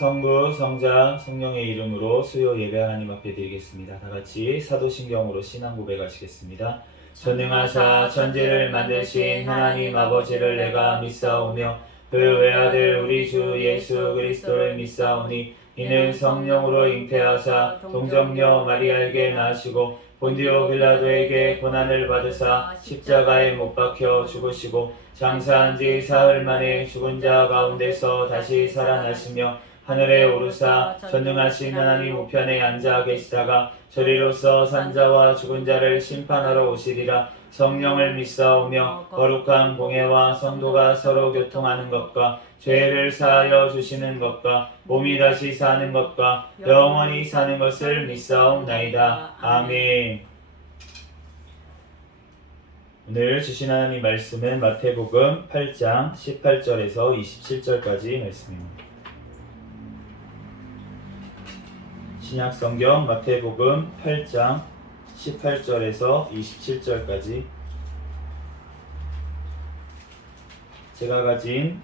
성부, 성자, 성령의 이름으로 수요 예배 하나님 앞에 드리겠습니다. 다 같이 사도신경으로 신앙 고백하시겠습니다. 전능하사 천지를 만드신 하나님 아버지를 내가 믿사오며 그 외아들 우리 주 예수 그리스도를 믿사오니 이는 성령으로 잉태하사 동정녀 마리아에게 나시고 본디오 빌라도에게 고난을 받으사 십자가에 못 박혀 죽으시고 장사한 지 사흘 만에 죽은 자 가운데서 다시 살아나시며 하늘에 오르사 전능하신 하나님 우편에 앉아 계시다가 저리로서 산자와 죽은 자를 심판하러 오시리라. 성령을 믿사오며 거룩한 공예와 성도가 서로 교통하는 것과 죄를 사하여 주시는 것과 몸이 다시 사는 것과 영원히 사는 것을 믿사옵나이다. 아멘. 오늘 주신 하나님 말씀은 마태복음 8장 18절에서 27절까지 말씀입니다. 신약성경 마태복음 8장 18절에서 27절까지 제가 가진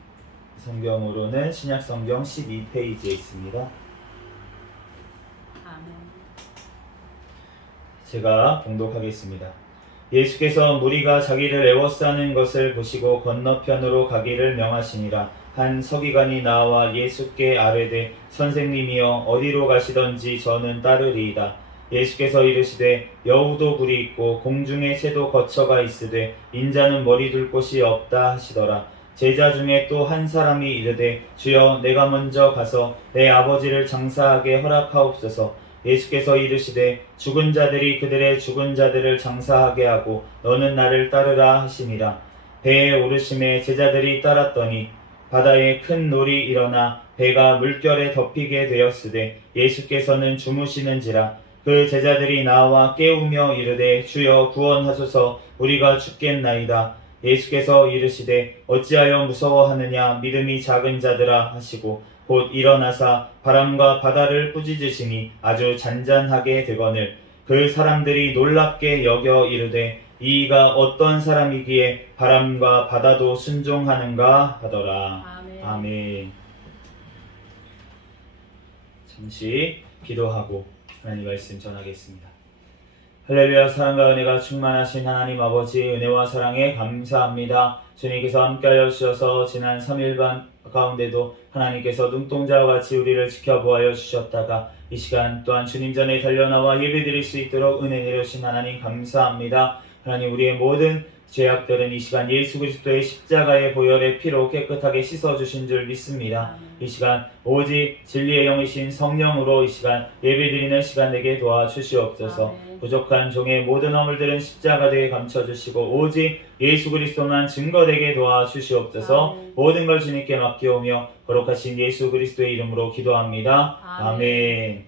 성경으로는 신약성경 12페이지에 있습니다. 아멘. 제가 봉독하겠습니다. 예수께서 무리가 자기를 애워싸는 것을 보시고 건너편으로 가기를 명하시니라. 한 서기관이 나와 예수께 아뢰되 선생님이여 어디로 가시던지 저는 따르리이다. 예수께서 이르시되 여우도 굴이 있고 공중에 새도 거처가 있으되 인자는 머리 둘 곳이 없다 하시더라. 제자 중에 또 한 사람이 이르되 주여 내가 먼저 가서 내 아버지를 장사하게 허락하옵소서. 예수께서 이르시되 죽은 자들이 그들의 죽은 자들을 장사하게 하고 너는 나를 따르라 하시니라. 배에 오르심에 제자들이 따랐더니 바다에 큰 놀이 일어나 배가 물결에 덮이게 되었으되 예수께서는 주무시는지라. 그 제자들이 나와 깨우며 이르되 주여 구원하소서 우리가 죽겠나이다. 예수께서 이르시되 어찌하여 무서워하느냐 믿음이 작은 자들아 하시고 곧 일어나사 바람과 바다를 꾸짖으시니 아주 잔잔하게 되거늘 그 사람들이 놀랍게 여겨 이르되 이가 어떤 사람이기에 바람과 바다도 순종하는가 하더라. 아멘. 아멘. 잠시 기도하고 하나님 말씀 전하겠습니다. 할렐루야. 사랑과 은혜가 충만하신 하나님 아버지 은혜와 사랑에 감사합니다. 주님께서 함께하여 주셔서 지난 3일반 가운데도 하나님께서 눈동자와 같이 우리를 지켜보아 주셨다가 이 시간 또한 주님 전에 달려나와 예배드릴 수 있도록 은혜 내려주신 하나님 감사합니다. 하나님 우리의 모든 죄악들은 이 시간 예수 그리스도의 십자가의 보혈의 피로 깨끗하게 씻어주신 줄 믿습니다. 이 시간 오직 진리의 영이신 성령으로 이 시간 예배드리는 시간 되게 도와주시옵소서. 부족한 종의 모든 허물들은 십자가되게 감춰주시고 오직 예수 그리스도만 증거되게 도와주시옵소서. 모든 걸 주님께 맡기오며 거룩하신 예수 그리스도의 이름으로 기도합니다. 아멘.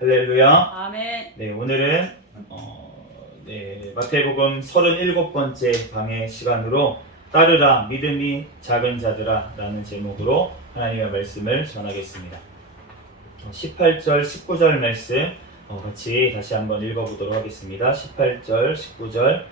할렐루야. 아멘. 네, 오늘은 마태복음 37번째 강의 시간으로 따르라 믿음이 작은 자들아 라는 제목으로 하나님의 말씀을 전하겠습니다. 18절 19절 말씀 같이 다시 한번 읽어보도록 하겠습니다. 18절 19절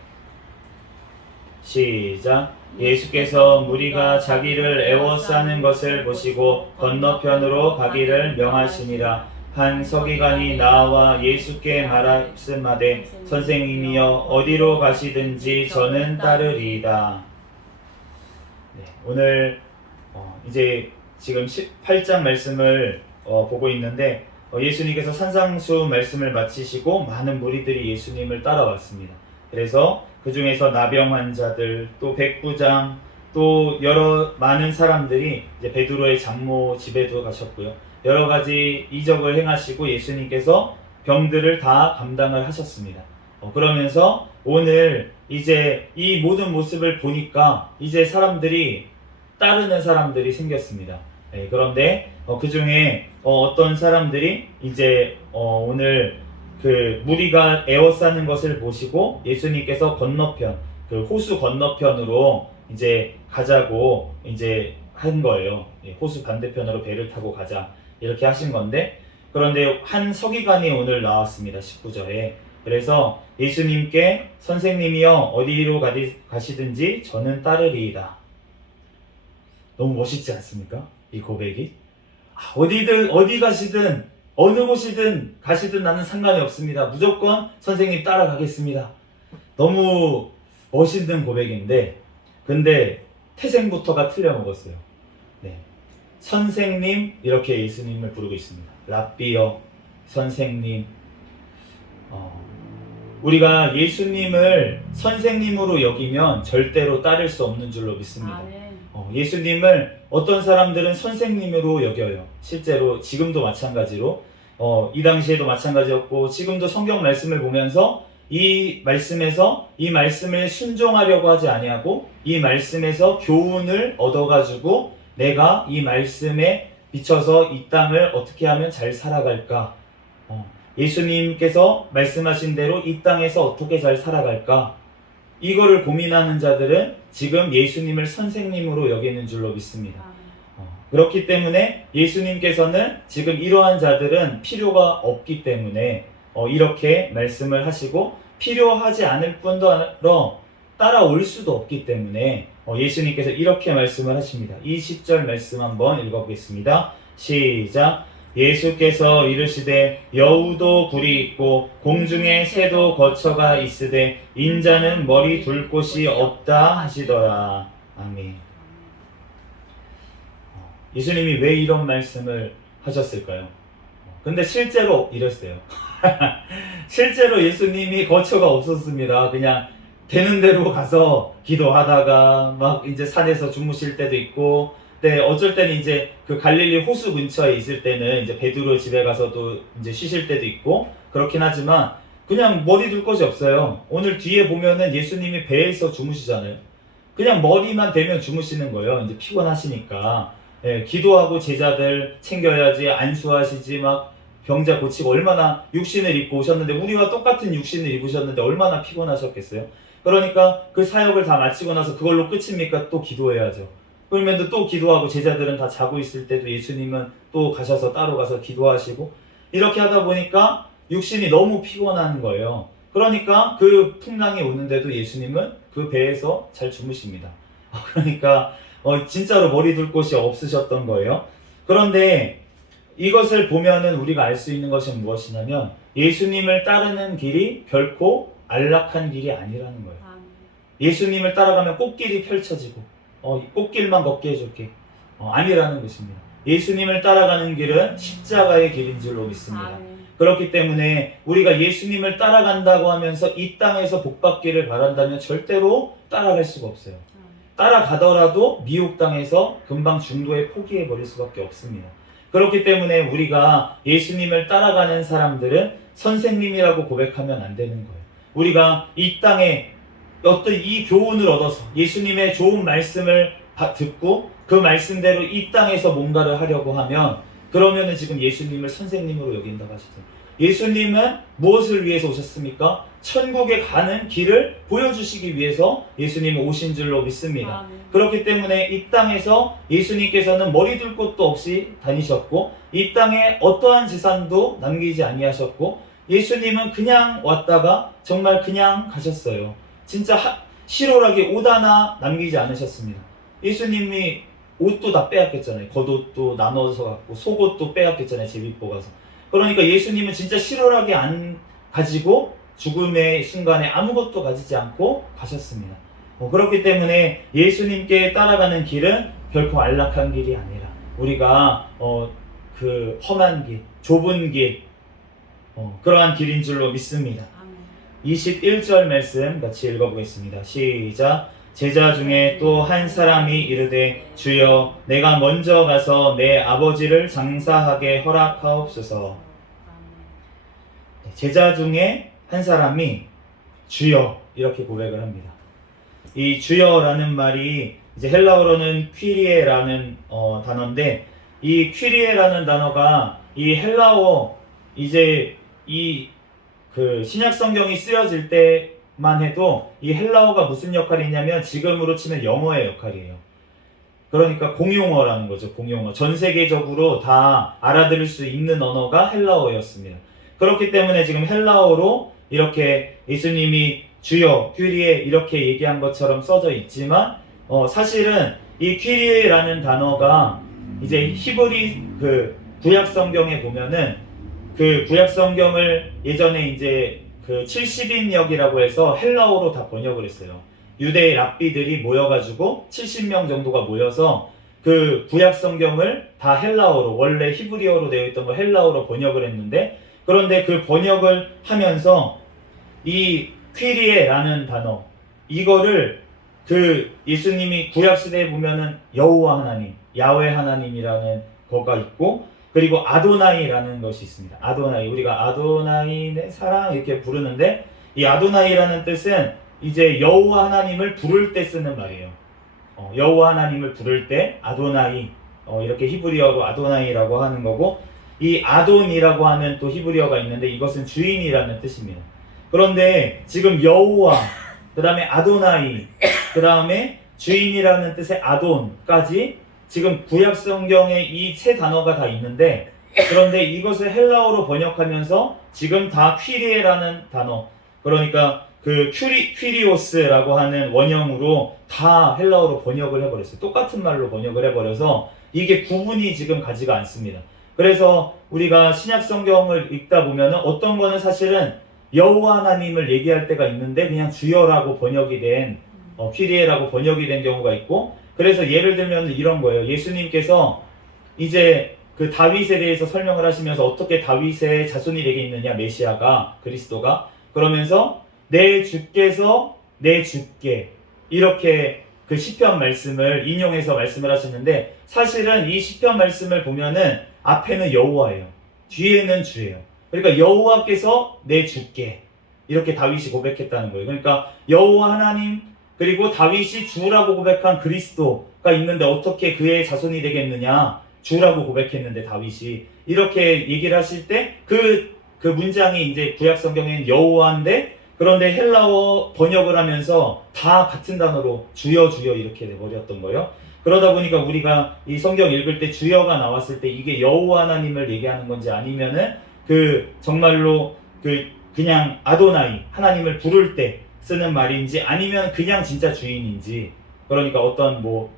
시작. 예수께서 무리가 자기를 애워싸는 것을 보시고 건너편으로 가기를 명하시니라. 한 서기관이 나와 예수께 말씀하되 선생님이여 어디로 가시든지 저는 따르리이다. 네, 오늘 이제 지금 18장 말씀을 보고 있는데 예수님께서 산상수 말씀을 마치시고 많은 무리들이 예수님을 따라왔습니다. 그래서 그 중에서 나병 환자들, 또 백부장, 또 여러 많은 사람들이 이제 베드로의 장모 집에도 가셨고요. 여러 가지 이적을 행하시고 예수님께서 병들을 다 감당을 하셨습니다. 그러면서 오늘 이제 이 모든 모습을 보니까 이제 사람들이 따르는 사람들이 생겼습니다. 네, 그런데 그 중에 어떤 사람들이 이제 오늘 그 무리가 에워싸는 것을 보시고 예수님께서 건너편, 그 호수 건너편으로 이제 가자고 이제 한 거예요. 호수 반대편으로 배를 타고 가자 이렇게 하신 건데, 그런데 한 서기관이 오늘 나왔습니다. 19절에. 그래서 예수님께 선생님이여 어디로 가시든지 저는 따르리이다. 너무 멋있지 않습니까? 이 고백이. 어디 가시든 어느 곳이든 가시든 나는 상관이 없습니다. 무조건 선생님 따라가겠습니다. 너무 멋있는 고백인데, 근데 태생부터가 틀려먹었어요. 네. 선생님, 이렇게 예수님을 부르고 있습니다. 랍비여, 선생님. 우리가 예수님을 선생님으로 여기면 절대로 따를 수 없는 줄로 믿습니다. 예수님을 어떤 사람들은 선생님으로 여겨요. 실제로 지금도 마찬가지로 이 당시에도 마찬가지였고, 지금도 성경 말씀을 보면서 이 말씀에서 이 말씀을 순종하려고 하지 아니하고 이 말씀에서 교훈을 얻어가지고 내가 이 말씀에 비춰서 이 땅을 어떻게 하면 잘 살아갈까, 예수님께서 말씀하신 대로 이 땅에서 어떻게 잘 살아갈까, 이거를 고민하는 자들은 지금 예수님을 선생님으로 여기는 줄로 믿습니다. 그렇기 때문에 예수님께서는 지금 이러한 자들은 필요가 없기 때문에 이렇게 말씀을 하시고, 필요하지 않을 뿐도 아니라 따라올 수도 없기 때문에 예수님께서 이렇게 말씀을 하십니다. 이 10절 말씀 한번 읽어보겠습니다. 시작. 예수께서 이르시되 여우도 굴이 있고 공중에 새도 거처가 있으되 인자는 머리 둘 곳이 없다 하시더라. 아멘. 예수님이 왜 이런 말씀을 하셨을까요? 근데 실제로 이랬어요. 실제로 예수님이 거처가 없었습니다. 그냥 되는 대로 가서 기도하다가 막 이제 산에서 주무실 때도 있고, 네, 어쩔 때는 이제 그 갈릴리 호수 근처에 있을 때는 이제 베드로 집에 가서도 이제 쉬실 때도 있고 그렇긴 하지만 그냥 머리 둘 곳이 없어요. 오늘 뒤에 보면은 예수님이 배에서 주무시잖아요. 그냥 머리만 대면 주무시는 거예요. 이제 피곤하시니까. 예, 기도하고 제자들 챙겨야지, 안수하시지, 막 병자 고치고, 얼마나 육신을 입고 오셨는데, 우리와 똑같은 육신을 입으셨는데 얼마나 피곤하셨겠어요. 그러니까 그 사역을 다 마치고 나서 그걸로 끝입니까? 또 기도해야죠. 그러면 또 기도하고, 제자들은 다 자고 있을 때도 예수님은 또 가셔서 따로 가서 기도하시고, 이렇게 하다 보니까 육신이 너무 피곤한 거예요. 그러니까 그 풍랑이 오는데도 예수님은 그 배에서 잘 주무십니다. 그러니까 진짜로 머리 둘 곳이 없으셨던 거예요. 그런데 이것을 보면은 우리가 알 수 있는 것은 무엇이냐면, 예수님을 따르는 길이 결코 안락한 길이 아니라는 거예요. 예수님을 따라가면 꽃길이 펼쳐지고 꽃길만 걷게 해줄게, 아니라는 것입니다. 예수님을 따라가는 길은 십자가의 길인 줄로 믿습니다. 그렇기 때문에 우리가 예수님을 따라간다고 하면서 이 땅에서 복받기를 바란다면 절대로 따라갈 수가 없어요. 따라가더라도 미혹당해서 금방 중도에 포기해버릴 수밖에 없습니다. 그렇기 때문에 우리가 예수님을 따라가는 사람들은 선생님이라고 고백하면 안 되는 거예요. 우리가 이 땅에 어떤 이 교훈을 얻어서 예수님의 좋은 말씀을 듣고 그 말씀대로 이 땅에서 뭔가를 하려고 하면, 그러면은 지금 예수님을 선생님으로 여긴다고 하시죠. 예수님은 무엇을 위해서 오셨습니까? 천국에 가는 길을 보여주시기 위해서 예수님은 오신 줄로 믿습니다. 그렇기 때문에 이 땅에서 예수님께서는 머리 둘 곳도 없이 다니셨고, 이 땅에 어떠한 재산도 남기지 아니하셨고, 예수님은 그냥 왔다가 정말 그냥 가셨어요. 진짜 실오라기 옷 하나 남기지 않으셨습니다. 예수님이 옷도 다 빼앗겼잖아요. 겉옷도 나눠서 갖고 속옷도 빼앗겼잖아요. 제비 뽑아서. 그러니까 예수님은 진짜 실오라기 안 가지고 죽음의 순간에 아무것도 가지지 않고 가셨습니다. 그렇기 때문에 예수님께 따라가는 길은 결코 안락한 길이 아니라 우리가 그 험한 길, 좁은 길, 그러한 길인 줄로 믿습니다. 21절 말씀 같이 읽어보겠습니다. 시작. 제자 중에 또 한 사람이 이르되 주여 내가 먼저 가서 내 아버지를 장사하게 허락하옵소서. 제자 중에 한 사람이 주여 이렇게 고백을 합니다. 이 주여라는 말이 이제 헬라어로는 퀴리에라는 단어인데, 이 퀴리에라는 단어가 이 헬라어 이제 이 그 신약 성경이 쓰여질 때만 해도 이 헬라어가 무슨 역할이냐면 지금으로 치면 영어의 역할이에요. 그러니까 공용어라는 거죠. 공용어. 전 세계적으로 다 알아들을 수 있는 언어가 헬라어였습니다. 그렇기 때문에 지금 헬라어로 이렇게 예수님이 주여, 퀴리에 이렇게 얘기한 것처럼 써져 있지만 사실은 이 퀴리에라는 단어가 이제 히브리 그 구약 성경에 보면은 그 구약 성경을 예전에 이제 그 70인역이라고 해서 헬라어로 다 번역을 했어요. 유대의 랍비들이 모여가지고 70명 정도가 모여서 그 구약 성경을 다 헬라어로, 원래 히브리어로 되어 있던 걸 헬라어로 번역을 했는데, 그런데 그 번역을 하면서 이 퀴리에라는 단어, 이거를 그 예수님이 구약 시대에 보면은 여호와 하나님, 야훼 하나님이라는 거가 있고, 그리고 아도나이라는 것이 있습니다. 아도나이, 우리가 아도나이 내 사랑 이렇게 부르는데, 이 아도나이라는 뜻은 이제 여호와 하나님을 부를 때 쓰는 말이에요. 여호와 하나님을 부를 때 아도나이, 이렇게 히브리어로 아도나이라고 하는 거고, 이 아돈이라고 하는 또 히브리어가 있는데 이것은 주인이라는 뜻입니다. 그런데 지금 여호와, 그 다음에 아도나이, 그 다음에 주인이라는 뜻의 아돈까지 지금 구약 성경에 이 세 단어가 다 있는데, 그런데 이것을 헬라어로 번역하면서 지금 다 퀴리에라는 단어, 그러니까 그 퀴리오스라고 하는 원형으로 다 헬라어로 번역을 해버렸어요. 똑같은 말로 번역을 해버려서 이게 구분이 지금 가지가 않습니다. 그래서 우리가 신약 성경을 읽다 보면은 어떤 거는 사실은 여호와 하나님을 얘기할 때가 있는데 그냥 주여라고 번역이 된 퀴리에라고 번역이 된 경우가 있고, 그래서 예를 들면 이런 거예요. 예수님께서 이제 그 다윗에 대해서 설명을 하시면서 어떻게 다윗의 자손이 되게 있느냐, 메시아가, 그리스도가, 그러면서 내 주께서 내 주께, 이렇게 그 시편 말씀을 인용해서 말씀을 하셨는데, 사실은 이 시편 말씀을 보면은 앞에는 여호와예요, 뒤에는 주예요. 그러니까 여호와께서 내 주께, 이렇게 다윗이 고백했다는 거예요. 그러니까 여호와 하나님, 그리고 다윗이 주라고 고백한 그리스도가 있는데 어떻게 그의 자손이 되겠느냐, 주라고 고백했는데 다윗이, 이렇게 얘기를 하실 때 그 문장이 이제 구약 성경에는 여호와인데, 그런데 헬라어 번역을 하면서 다 같은 단어로 주여 주여 이렇게 돼버렸던 거예요. 그러다 보니까 우리가 이 성경 읽을 때 주여가 나왔을 때 이게 여호와 하나님을 얘기하는 건지, 아니면은 그 정말로 그냥 아도나이, 하나님을 부를 때 쓰는 말인지, 아니면 그냥 진짜 주인인지, 그러니까 어떤 뭐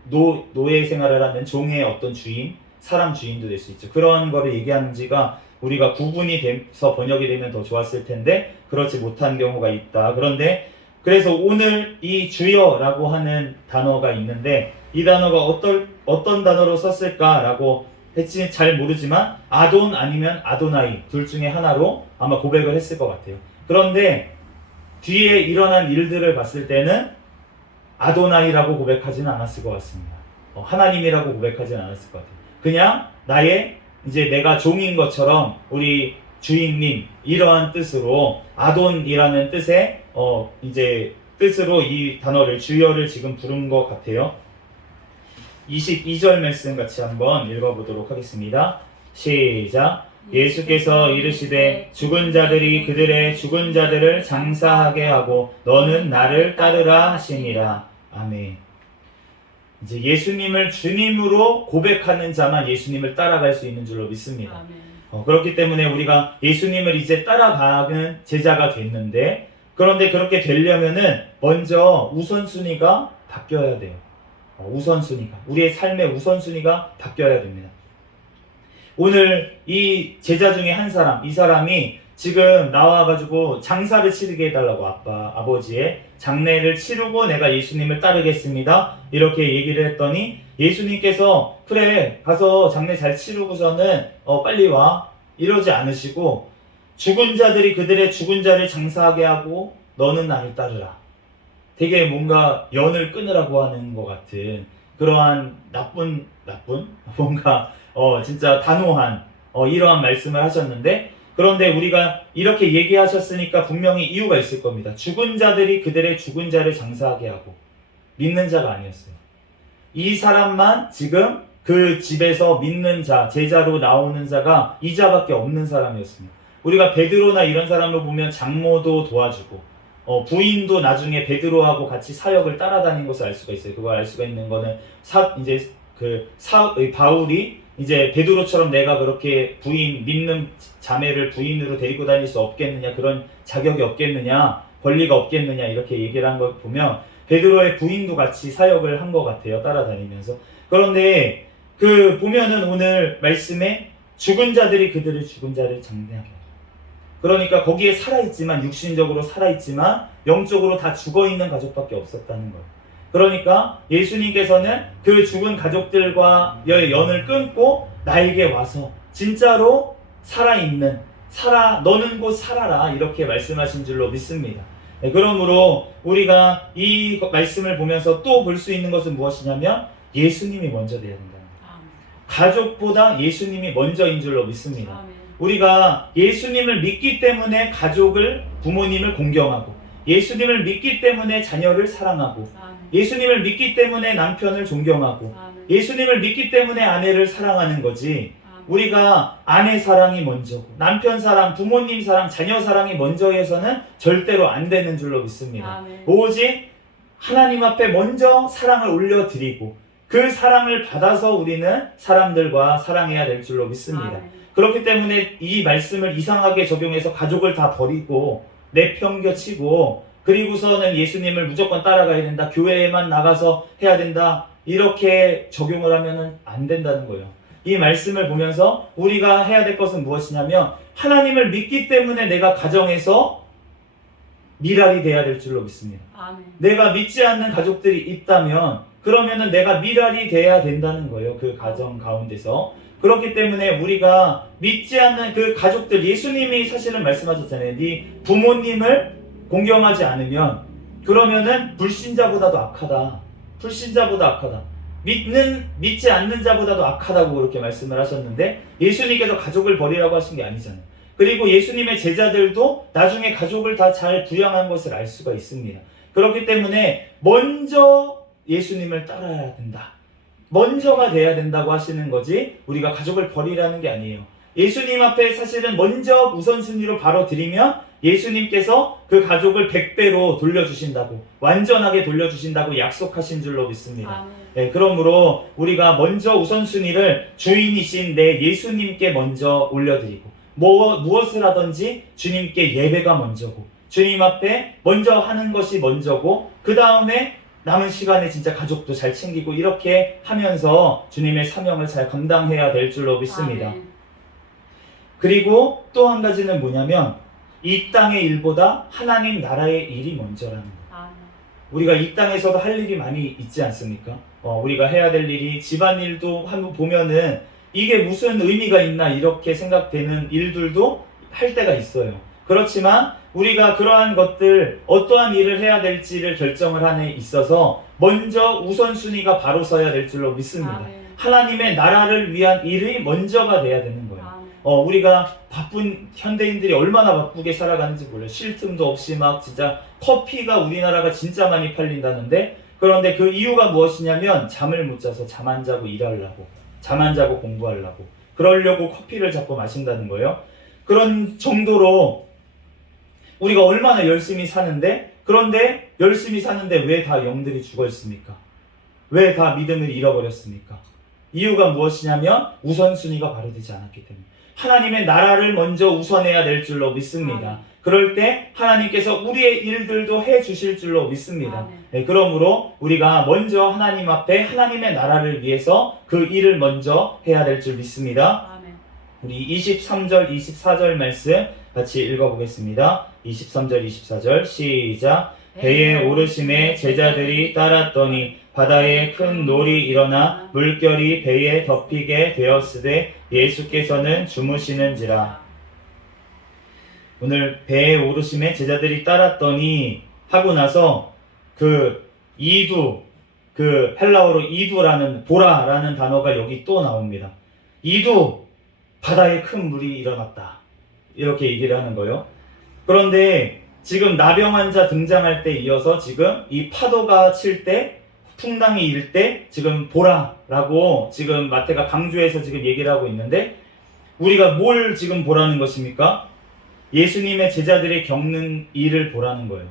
노예 생활을 하는 종의 어떤 주인, 사람 주인도 될 수 있죠. 그런 거를 얘기하는지가 우리가 구분이 돼서 번역이 되면 더 좋았을 텐데 그렇지 못한 경우가 있다. 그런데 그래서 오늘 이 주여라고 하는 단어가 있는데, 이 단어가 어떤 단어로 썼을까라고 했지 잘 모르지만 아돈 아니면 아도나이 둘 중에 하나로 아마 고백을 했을 것 같아요. 그런데 뒤에 일어난 일들을 봤을 때는 아도나이라고 고백하지는 않았을 것 같습니다. 하나님이라고 고백하지는 않았을 것 같아요. 그냥 나의 이제 내가 종인 것처럼 우리 주인님, 이러한 뜻으로 아돈이라는 뜻의 이제 뜻으로 이 단어를 주여를 지금 부른 것 같아요. 22절 말씀 같이 한번 읽어보도록 하겠습니다. 시작. 예수께서 이르시되 죽은 자들이 그들의 죽은 자들을 장사하게 하고 너는 나를 따르라 하시니라. 아멘. 이제 예수님을 주님으로 고백하는 자만 예수님을 따라갈 수 있는 줄로 믿습니다. 그렇기 때문에 우리가 예수님을 이제 따라가는 제자가 됐는데, 그런데 그렇게 되려면은 먼저 우선순위가 바뀌어야 돼요. 우선순위가, 우리의 삶의 우선순위가 바뀌어야 됩니다. 오늘 이 제자 중에 한 사람, 이 사람이 지금 나와가지고 장사를 치르게 해달라고, 아버지의 장례를 치르고 내가 예수님을 따르겠습니다, 이렇게 얘기를 했더니 예수님께서 그래 가서 장례 잘 치르고서는 빨리 와, 이러지 않으시고 죽은 자들이 그들의 죽은 자를 장사하게 하고 너는 나를 따르라. 되게 뭔가 연을 끊으라고 하는 것 같은 그러한 나쁜 뭔가 진짜 단호한 이러한 말씀을 하셨는데, 그런데 우리가 이렇게 얘기하셨으니까 분명히 이유가 있을 겁니다. 죽은 자들이 그들의 죽은 자를 장사하게 하고, 믿는 자가 아니었어요. 이 사람만 지금 그 집에서 믿는 자, 제자로 나오는 자가 이 자밖에 없는 사람이었습니다. 우리가 베드로나 이런 사람을 보면 장모도 도와주고 부인도 나중에 베드로하고 같이 사역을 따라다닌 것을 알 수가 있어요. 그걸 알 수가 있는 거는 바울이 이제 베드로처럼 내가 그렇게 믿는 자매를 부인으로 데리고 다닐 수 없겠느냐, 그런 자격이 없겠느냐, 권리가 없겠느냐, 이렇게 얘기를 한 걸 보면 베드로의 부인도 같이 사역을 한 것 같아요, 따라다니면서. 그런데 보면은 오늘 말씀에 죽은 자들이 그들의 죽은 자를 장대하게 하라. 그러니까 거기에 살아있지만, 육신적으로 살아있지만 영적으로 다 죽어있는 가족밖에 없었다는 거예요. 그러니까 예수님께서는 그 죽은 가족들과의 연을 끊고 나에게 와서 진짜로 살아있는, 너는 곧 살아라, 이렇게 말씀하신 줄로 믿습니다. 네, 그러므로 우리가 이 말씀을 보면서 또 볼 수 있는 것은 무엇이냐면 예수님이 먼저 돼야 된다는 거예요. 가족보다 예수님이 먼저인 줄로 믿습니다. 우리가 예수님을 믿기 때문에 가족을, 부모님을 공경하고, 예수님을 믿기 때문에 자녀를 사랑하고, 예수님을 믿기 때문에 남편을 존경하고, 예수님을 믿기 때문에 아내를 사랑하는 거지, 우리가 아내 사랑이 먼저고 남편 사랑, 부모님 사랑, 자녀 사랑이 먼저여서는 절대로 안 되는 줄로 믿습니다. 오직 하나님 앞에 먼저 사랑을 올려드리고 그 사랑을 받아서 우리는 사람들과 사랑해야 될 줄로 믿습니다. 그렇기 때문에 이 말씀을 이상하게 적용해서 가족을 다 버리고 내팽겨치고, 그리고서는 예수님을 무조건 따라가야 된다, 교회에만 나가서 해야 된다, 이렇게 적용을 하면 안 된다는 거예요. 이 말씀을 보면서 우리가 해야 될 것은 무엇이냐면, 하나님을 믿기 때문에 내가 가정에서 미랄이 돼야 될 줄로 믿습니다. 내가 믿지 않는 가족들이 있다면 그러면은 내가 미랄이 돼야 된다는 거예요. 그 가정 가운데서. 그렇기 때문에 우리가 믿지 않는 그 가족들, 예수님이 사실은 말씀하셨잖아요. 네 부모님을 공경하지 않으면 그러면은 불신자보다도 악하다. 불신자보다 악하다. 믿지 않는 자보다도 악하다고 그렇게 말씀을 하셨는데, 예수님께서 가족을 버리라고 하신 게 아니잖아요. 그리고 예수님의 제자들도 나중에 가족을 다 잘 부양한 것을 알 수가 있습니다. 그렇기 때문에 먼저 예수님을 따라야 된다, 먼저가 돼야 된다고 하시는 거지, 우리가 가족을 버리라는 게 아니에요. 예수님 앞에 사실은 먼저 우선순위로 바로 드리면 예수님께서 그 가족을 100배로 돌려주신다고, 완전하게 돌려주신다고 약속하신 줄로 믿습니다. 네, 그러므로 우리가 먼저 우선순위를 주인이신 내 예수님께 먼저 올려드리고, 무엇을 하든지 주님께 예배가 먼저고, 주님 앞에 먼저 하는 것이 먼저고, 그 다음에 남은 시간에 진짜 가족도 잘 챙기고, 이렇게 하면서 주님의 사명을 잘 감당해야 될 줄로 믿습니다. 그리고 또 한 가지는 뭐냐면, 이 땅의 일보다 하나님 나라의 일이 먼저라는 거예요. 우리가 이 땅에서도 할 일이 많이 있지 않습니까? 우리가 해야 될 일이, 집안일도 한번 보면은 이게 무슨 의미가 있나 이렇게 생각되는 일들도 할 때가 있어요. 그렇지만 우리가 그러한 것들, 어떠한 일을 해야 될지를 결정을 하는 데 있어서 먼저 우선순위가 바로 서야 될 줄로 믿습니다. 하나님의 나라를 위한 일이 먼저가 돼야 되는 거예요. 우리가 바쁜 현대인들이 얼마나 바쁘게 살아가는지 몰라요. 쉴 틈도 없이 막 진짜 커피가 우리나라가 진짜 많이 팔린다는데, 그런데 그 이유가 무엇이냐면 잠을 못 자서 잠 안 자고 일하려고, 잠 안 자고 공부하려고, 그러려고 커피를 자꾸 마신다는 거예요. 그런 정도로 우리가 얼마나 열심히 사는데, 그런데 열심히 사는데 왜 다 영들이 죽어 있습니까? 왜 다 믿음을 잃어버렸습니까? 이유가 무엇이냐면 우선순위가 바로 되지 않았기 때문에. 하나님의 나라를 먼저 우선해야 될 줄로 믿습니다. 그럴 때 하나님께서 우리의 일들도 해 주실 줄로 믿습니다. 네, 그러므로 우리가 먼저 하나님 앞에 하나님의 나라를 위해서 그 일을 먼저 해야 될 줄 믿습니다. 우리 23절, 24절 말씀 같이 읽어보겠습니다. 23절, 24절 시작. 배에 오르심에 제자들이 따랐더니 바다에 큰 놀이 일어나 물결이 배에 덮이게 되었으되 예수께서는 주무시는지라. 오늘 배에 오르심에 제자들이 따랐더니 하고 나서 그 이두, 그 헬라어로 이두라는, 보라라는 단어가 여기 또 나옵니다. 이두, 바다에 큰 물이 일어났다, 이렇게 얘기를 하는 거예요. 그런데 지금 나병 환자 등장할 때 이어서 지금 이 파도가 칠 때, 풍랑이 일 때 지금 보라라고 지금 마태가 강조해서 지금 얘기를 하고 있는데, 우리가 뭘 지금 보라는 것입니까? 예수님의 제자들이 겪는 일을 보라는 거예요.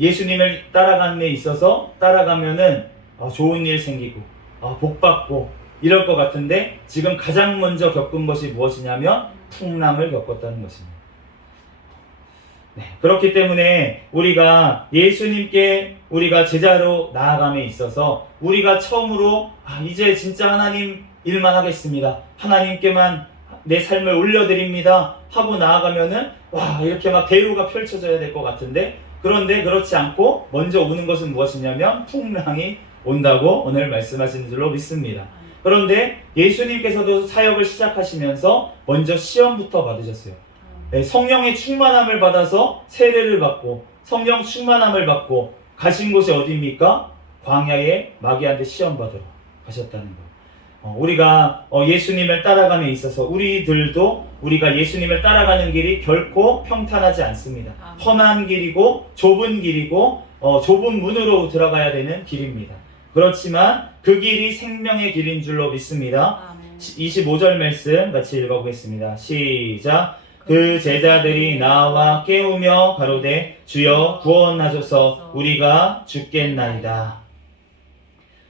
예수님을 따라가는 데 있어서 따라가면은 좋은 일 생기고 복 받고 이럴 것 같은데, 지금 가장 먼저 겪은 것이 무엇이냐면 풍랑을 겪었다는 것입니다. 그렇기 때문에 우리가 예수님께 우리가 제자로 나아감에 있어서 우리가 처음으로 이제 진짜 하나님 일만 하겠습니다. 하나님께만 내 삶을 올려드립니다. 하고 나아가면은 이렇게 막 대우가 펼쳐져야 될 것 같은데, 그런데 그렇지 않고 먼저 오는 것은 무엇이냐면 풍랑이 온다고 오늘 말씀하신 줄로 믿습니다. 그런데 예수님께서도 사역을 시작하시면서 먼저 시험부터 받으셨어요. 성령의 충만함을 받아서 세례를 받고 성령 충만함을 받고 가신 곳이 어디입니까? 광야에 마귀한테 시험 받으러 가셨다는 거예요. 우리가 예수님을 따라감에 있어서 우리들도 우리가 예수님을 따라가는 길이 결코 평탄하지 않습니다. 험한 길이고 좁은 길이고 좁은 문으로 들어가야 되는 길입니다. 그렇지만 그 길이 생명의 길인 줄로 믿습니다. 25절 말씀 같이 읽어보겠습니다. 시작. 그 제자들이 나와 깨우며 가로되 주여 구원하소서 우리가 죽겠나이다.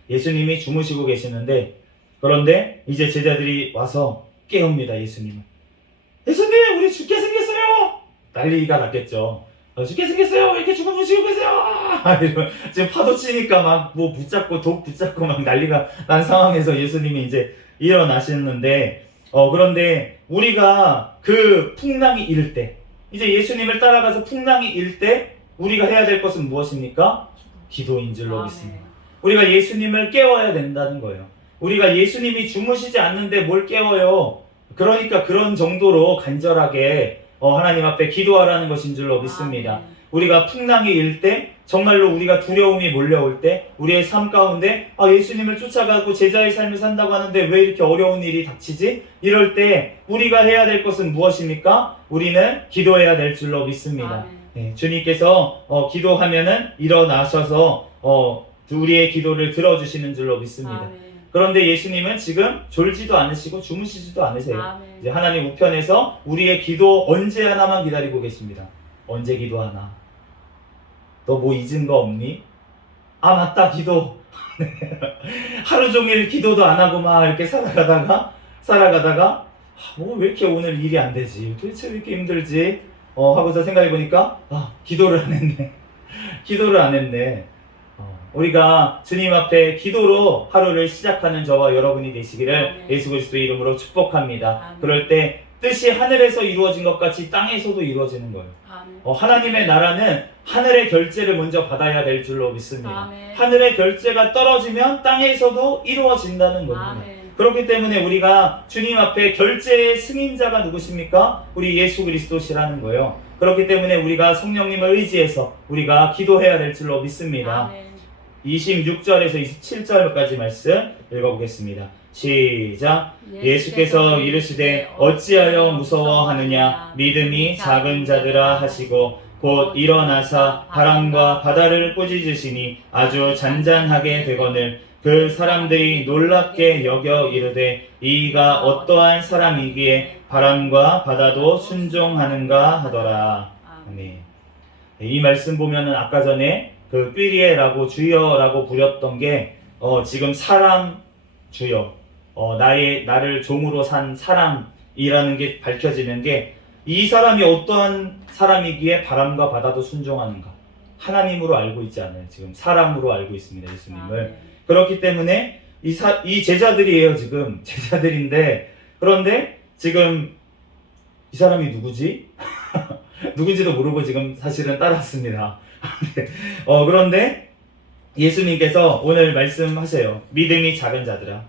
예수님이 주무시고 계시는데, 그런데 이제 제자들이 와서 깨웁니다. 예수님 우리 죽게 생겼어요. 난리가 났겠죠. 죽게 생겼어요. 왜 이렇게 주무시고 계세요? 지금 파도 치니까 막 뭐 붙잡고 독 붙잡고 막 난리가 난 상황에서 예수님이 이제 일어나시는데, 그런데 우리가 그 풍랑이 일 때, 이제 예수님을 따라가서 풍랑이 일 때 우리가 해야 될 것은 무엇입니까? 기도인 줄로 믿습니다. 우리가 예수님을 깨워야 된다는 거예요. 우리가 예수님이 주무시지 않는데 뭘 깨워요? 그러니까 그런 정도로 간절하게 하나님 앞에 기도하라는 것인 줄로 믿습니다. 우리가 풍랑이 일 때, 정말로 우리가 두려움이 몰려올 때, 우리의 삶 가운데 예수님을 쫓아가고 제자의 삶을 산다고 하는데 왜 이렇게 어려운 일이 닥치지? 이럴 때 우리가 해야 될 것은 무엇입니까? 우리는 기도해야 될 줄로 믿습니다. 주님께서 기도하면은 일어나셔서 우리의 기도를 들어주시는 줄로 믿습니다. 그런데 예수님은 지금 졸지도 않으시고 주무시지도 않으세요. 이제 하나님 우편에서 우리의 기도 언제 하나만 기다리고 계십니다. 언제 기도하나? 너 뭐 잊은 거 없니? 맞다, 기도. 하루 종일 기도도 안 하고 막 이렇게 살아가다가 왜 이렇게 오늘 일이 안 되지? 도대체 왜 이렇게 힘들지? 하고서 생각해 보니까 기도를 안 했네. 기도를 안 했네. 우리가 주님 앞에 기도로 하루를 시작하는 저와 여러분이 되시기를 예수 그리스도 이름으로 축복합니다. 그럴 때 뜻이 하늘에서 이루어진 것 같이 땅에서도 이루어지는 거예요. 하나님의 나라는 하늘의 결제를 먼저 받아야 될 줄로 믿습니다. 하늘의 결제가 떨어지면 땅에서도 이루어진다는 겁니다. 그렇기 때문에 우리가 주님 앞에 결제의 승인자가 누구십니까? 우리 예수 그리스도시라는 거예요. 그렇기 때문에 우리가 성령님을 의지해서 우리가 기도해야 될 줄로 믿습니다. 26절에서 27절까지 말씀 읽어보겠습니다. 시작. 예수께서 이르시되 어찌하여 무서워하느냐? 믿음이 작은 자들아 하시고 곧 일어나사 바람과 바다를 꾸짖으시니 아주 잔잔하게 되거늘 그 사람들이 놀랍게 여겨 이르되 이가 어떠한 사람이기에 바람과 바다도 순종하는가 하더라. 아멘. 이 말씀 보면은 아까 전에 그 삐리에라고 주여라고 부렸던 게 지금 사람 주여, 나를 종으로 산 사람이라는 게 밝혀지는 게, 이 사람이 어떠한 사람이기에 바람과 바다도 순종하는가? 하나님으로 알고 있지 않아요. 지금 사람으로 알고 있습니다. 예수님을. 그렇기 때문에 이 제자들이에요. 지금 제자들인데, 그런데 지금 이 사람이 누구지? 누군지도 모르고 지금 사실은 따라왔습니다. 그런데 예수님께서 오늘 말씀하세요. 믿음이 작은 자들아.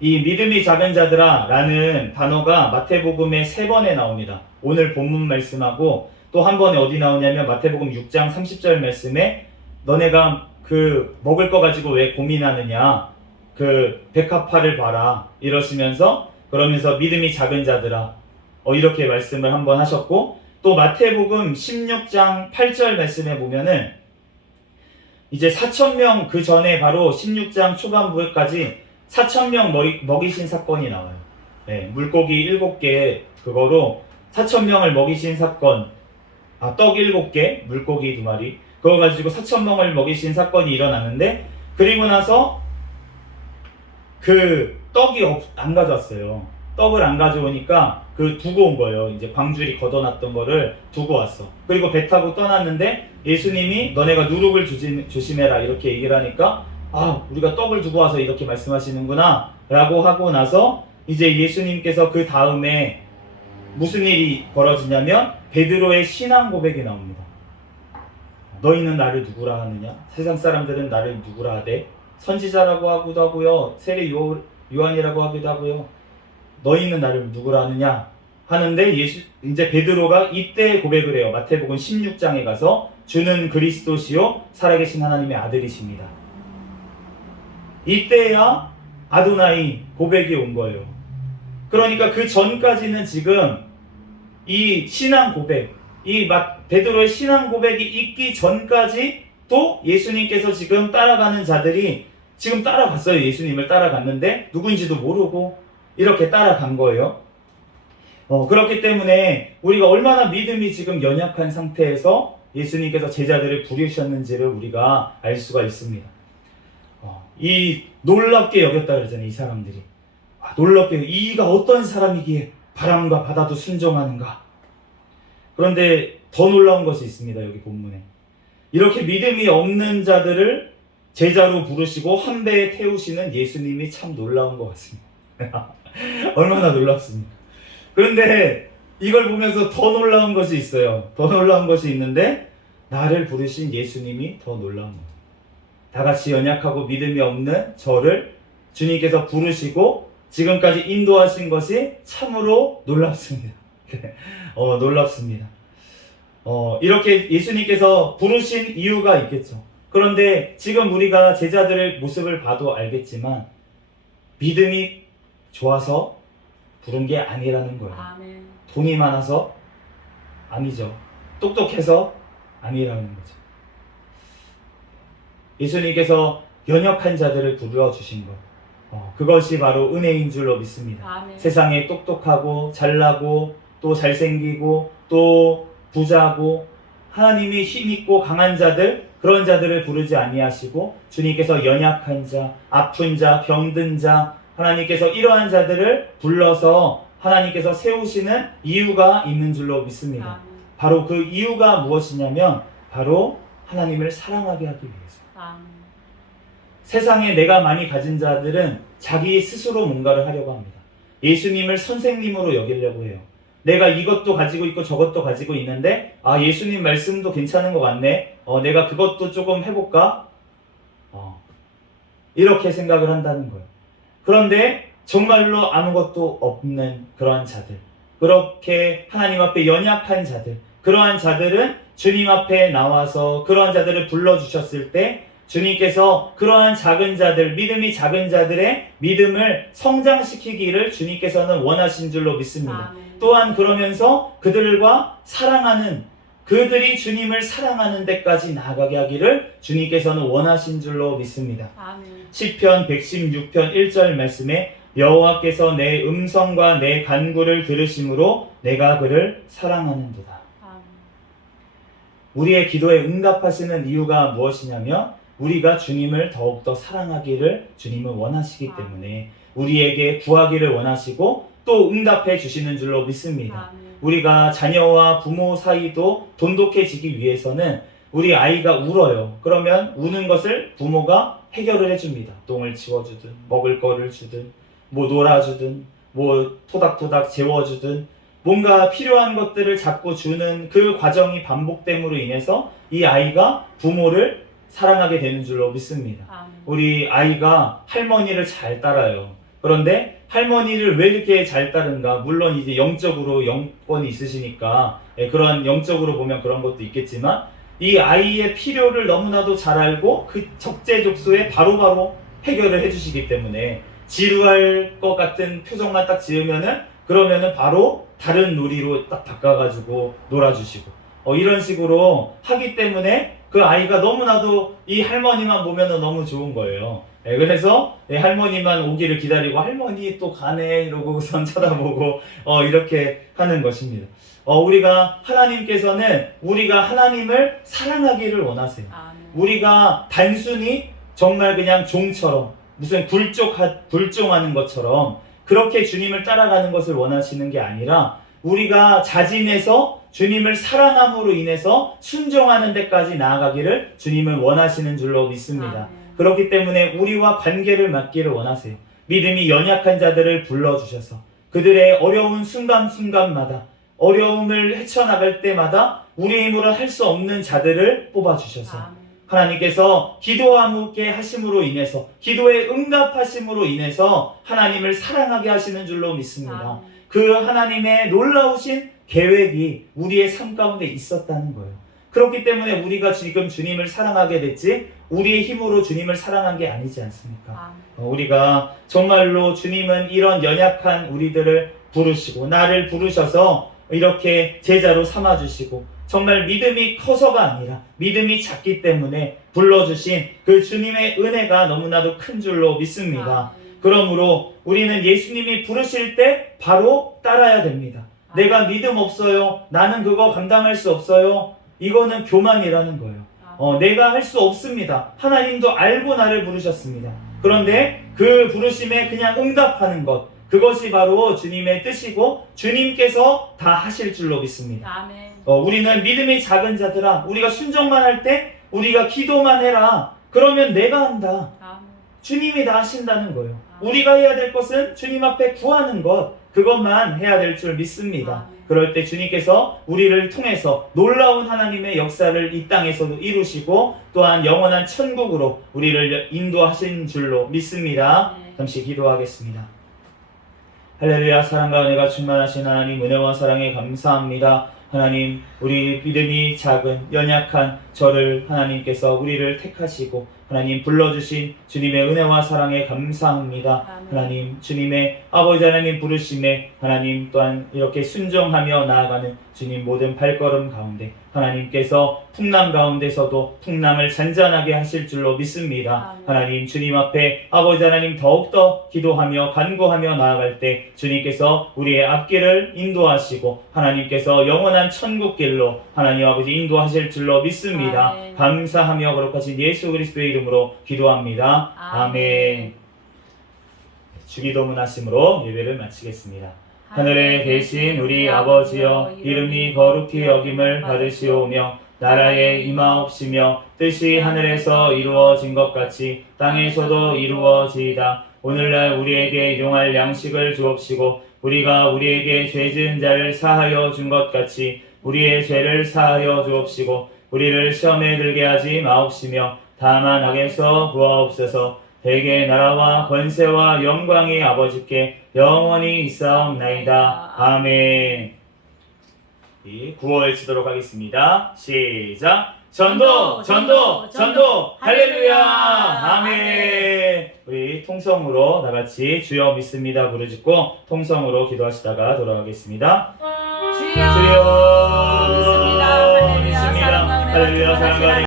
이 믿음이 작은 자들아 라는 단어가 마태복음에 3번에 나옵니다. 오늘 본문 말씀하고 또 한 번에 어디 나오냐면 마태복음 6장 30절 말씀에 너네가 그 먹을 거 가지고 왜 고민하느냐, 그 백합화를 봐라 이러시면서, 그러면서 믿음이 작은 자들아 이렇게 말씀을 한번 하셨고, 또 마태복음 16장 8절 말씀에 보면은 이제 4,000명 그 전에 바로 16장 초반부까지 4,000명 먹이신 사건이 나와요. 물고기 7개 그거로 4,000명을 먹이신 사건, 떡 7개, 물고기 2마리, 그거 가지고 4,000명을 먹이신 사건이 일어났는데, 그리고 나서 그 떡이 안 가져왔어요. 떡을 안 가져오니까 그 두고 온 거예요. 이제 광주리 걷어놨던 거를 두고 왔어. 그리고 배 타고 떠났는데 예수님이 너네가 누룩을 조심해라 이렇게 얘기를 하니까 우리가 떡을 두고 와서 이렇게 말씀하시는구나 라고 하고 나서 이제 예수님께서 그 다음에 무슨 일이 벌어지냐면 베드로의 신앙 고백이 나옵니다. 너희는 나를 누구라 하느냐? 세상 사람들은 나를 누구라 하되 선지자라고 하기도 하고요, 세례 요한이라고 하기도 하고요, 너희는 나를 누구라 하느냐 하는데 이제 베드로가 이때 고백을 해요. 마태복음 16장에 가서 주는 그리스도시요 살아계신 하나님의 아들이십니다. 이때야 아도나이 고백이 온 거예요. 그러니까 그 전까지는 지금 이 신앙 고백, 베드로의 신앙 고백이 있기 전까지 또 예수님께서 지금 따라가는 자들이 지금 따라갔어요. 예수님을 따라갔는데 누군지도 모르고 이렇게 따라간 거예요. 그렇기 때문에 우리가 얼마나 믿음이 지금 연약한 상태에서 예수님께서 제자들을 부르셨는지를 우리가 알 수가 있습니다. 이 놀랍게 여겼다 그러잖아요. 이 사람들이 놀랍게, 이가 어떤 사람이기에 바람과 바다도 순종하는가. 그런데 더 놀라운 것이 있습니다. 여기 본문에 이렇게 믿음이 없는 자들을 제자로 부르시고 한 배에 태우시는 예수님이 참 놀라운 것 같습니다. 얼마나 놀랍습니까? 그런데 이걸 보면서 더 놀라운 것이 있어요. 더 놀라운 것이 있는데 나를 부르신 예수님이 더 놀라운 거예요. 다 같이 연약하고 믿음이 없는 저를 주님께서 부르시고 지금까지 인도하신 것이 참으로 놀랍습니다. 놀랍습니다. 이렇게 예수님께서 부르신 이유가 있겠죠. 그런데 지금 우리가 제자들의 모습을 봐도 알겠지만 믿음이 좋아서 부른 게 아니라는 거예요. 아멘. 돈이 많아서 아니죠. 똑똑해서 아니라는 거죠. 예수님께서 연약한 자들을 불러주신 것, 그것이 바로 은혜인 줄로 믿습니다. 아멘. 세상에 똑똑하고 잘나고 또 잘생기고 또 부자고 하나님이 힘있고 강한 자들, 그런 자들을 부르지 아니하시고 주님께서 연약한 자, 아픈 자, 병든 자, 하나님께서 이러한 자들을 불러서 하나님께서 세우시는 이유가 있는 줄로 믿습니다. 아멘. 바로 그 이유가 무엇이냐면 바로 하나님을 사랑하게 하기 위해서. 아멘. 세상에 내가 많이 가진 자들은 자기 스스로 뭔가를 하려고 합니다. 예수님을 선생님으로 여기려고 해요. 내가 이것도 가지고 있고 저것도 가지고 있는데 예수님 말씀도 괜찮은 것 같네. 내가 그것도 조금 해볼까? 이렇게 생각을 한다는 거예요. 그런데 정말로 아무것도 없는 그러한 자들, 그렇게 하나님 앞에 연약한 자들, 그러한 자들은 주님 앞에 나와서 그러한 자들을 불러주셨을 때 주님께서 그러한 작은 자들, 믿음이 작은 자들의 믿음을 성장시키기를 주님께서는 원하신 줄로 믿습니다. 아멘. 또한 그러면서 그들과 사랑하는, 그들이 주님을 사랑하는 데까지 나아가게 하기를 주님께서는 원하신 줄로 믿습니다. 아멘. 시편 116편 1절 말씀에 여호와께서 내 음성과 내 간구를 들으심으로 내가 그를 사랑하는도다. 아멘. 우리의 기도에 응답하시는 이유가 무엇이냐면 우리가 주님을 더욱더 사랑하기를 주님은 원하시기 때문에 우리에게 구하기를 원하시고 또 응답해 주시는 줄로 믿습니다. 아멘. 우리가 자녀와 부모 사이도 돈독해지기 위해서는 우리 아이가 울어요. 그러면 우는 것을 부모가 해결을 해줍니다. 똥을 치워주든 먹을 거를 주든 뭐 놀아주든 뭐 토닥토닥 재워주든 뭔가 필요한 것들을 자꾸 주는 그 과정이 반복됨으로 인해서 이 아이가 부모를 사랑하게 되는 줄로 믿습니다. 아멘. 우리 아이가 할머니를 잘 따라요. 그런데 할머니를 왜 이렇게 잘 따른가? 물론 이제 영적으로 영권이 있으시니까 그런 영적으로 보면 그런 것도 있겠지만 이 아이의 필요를 너무나도 잘 알고 그 적재적소에 바로바로 해결을 해주시기 때문에 지루할 것 같은 표정만 딱 지으면은 그러면은 바로 다른 놀이로 딱 바꿔가지고 놀아주시고 이런 식으로 하기 때문에 그 아이가 너무나도 이 할머니만 보면은 너무 좋은 거예요. 그래서 할머니만 오기를 기다리고 할머니 또 가네 이러고 우선 쳐다보고 이렇게 하는 것입니다. 우리가 하나님께서는 우리가 하나님을 사랑하기를 원하세요. 아멘. 우리가 단순히 정말 그냥 종처럼 무슨 굴종하는 것처럼 그렇게 주님을 따라가는 것을 원하시는 게 아니라 우리가 자진해서 주님을 사랑함으로 인해서 순종하는 데까지 나아가기를 주님은 원하시는 줄로 믿습니다. 그렇기 때문에 우리와 관계를 맺기를 원하세요. 믿음이 연약한 자들을 불러주셔서 그들의 어려운 순간순간마다 어려움을 헤쳐나갈 때마다 우리 힘으로 할 수 없는 자들을 뽑아주셔서 하나님께서 기도하게 하심으로 인해서 기도에 응답하심으로 인해서 하나님을 사랑하게 하시는 줄로 믿습니다. 그 하나님의 놀라우신 계획이 우리의 삶 가운데 있었다는 거예요. 그렇기 때문에 우리가 지금 주님을 사랑하게 됐지 우리의 힘으로 주님을 사랑한 게 아니지 않습니까? 우리가 정말로 주님은 이런 연약한 우리들을 부르시고 나를 부르셔서 이렇게 제자로 삼아주시고 정말 믿음이 커서가 아니라 믿음이 작기 때문에 불러주신 그 주님의 은혜가 너무나도 큰 줄로 믿습니다. 그러므로 우리는 예수님이 부르실 때 바로 따라야 됩니다. 내가 믿음 없어요. 나는 그거 감당할 수 없어요. 이거는 교만이라는 거예요. 내가 할 수 없습니다. 하나님도 알고 나를 부르셨습니다. 그런데 그 부르심에 그냥 응답하는 것, 그것이 바로 주님의 뜻이고 주님께서 다 하실 줄로 믿습니다. 우리는 믿음이 작은 자들아, 우리가 순종만 할 때 우리가 기도만 해라. 그러면 내가 한다. 주님이 다 하신다는 거예요. 우리가 해야 될 것은 주님 앞에 구하는 것, 그것만 해야 될 줄 믿습니다. 그럴 때 주님께서 우리를 통해서 놀라운 하나님의 역사를 이 땅에서도 이루시고 또한 영원한 천국으로 우리를 인도하신 줄로 믿습니다. 잠시 기도하겠습니다. 할렐루야. 사랑과 은혜가 충만하신 하나님, 은혜와 사랑에 감사합니다. 하나님, 우리 믿음이 작은 연약한 저를 하나님께서 우리를 택하시고 하나님 불러주신 주님의 은혜와 사랑에 감사합니다. 하나님, 주님의 아버지 하나님 부르심에 하나님 또한 이렇게 순종하며 나아가는 주님 모든 발걸음 가운데 하나님께서 풍랑 가운데서도 풍랑을 잔잔하게 하실 줄로 믿습니다. 하나님, 주님 앞에 아버지 하나님 더욱더 기도하며 간구하며 나아갈 때 주님께서 우리의 앞길을 인도하시고 하나님께서 영원한 천국길로 하나님 아버지 인도하실 줄로 믿습니다. 감사하며 거룩하신 예수 그리스도의 이름으로 기도합니다. 아멘. 주기도문 하심으로 예배를 마치겠습니다. 하늘에 계신 우리 아버지여, 이름이 거룩히 여김을 받으시오며 나라에 임하옵시며 뜻이 하늘에서 이루어진 것 같이 땅에서도 이루어지이다. 오늘날 우리에게 일용할 양식을 주옵시고 우리가 우리에게 죄 지은 자를 사하여 준 것 같이 우리의 죄를 사하여 주옵시고 우리를 시험에 들게 하지 마옵시며 다만 악에서 구하옵소서. 대개 나라와 권세와 영광이 아버지께 영원히 있사옵나이다. 아멘. 이 구호 외치도록 하겠습니다. 시작. 전도 전도 전도 할렐루야. 아멘. 우리 통성으로 다같이 주여 믿습니다 부르짖고 통성으로 기도하시다가 돌아가겠습니다. 주여 믿습니다. 할렐루야. 사랑과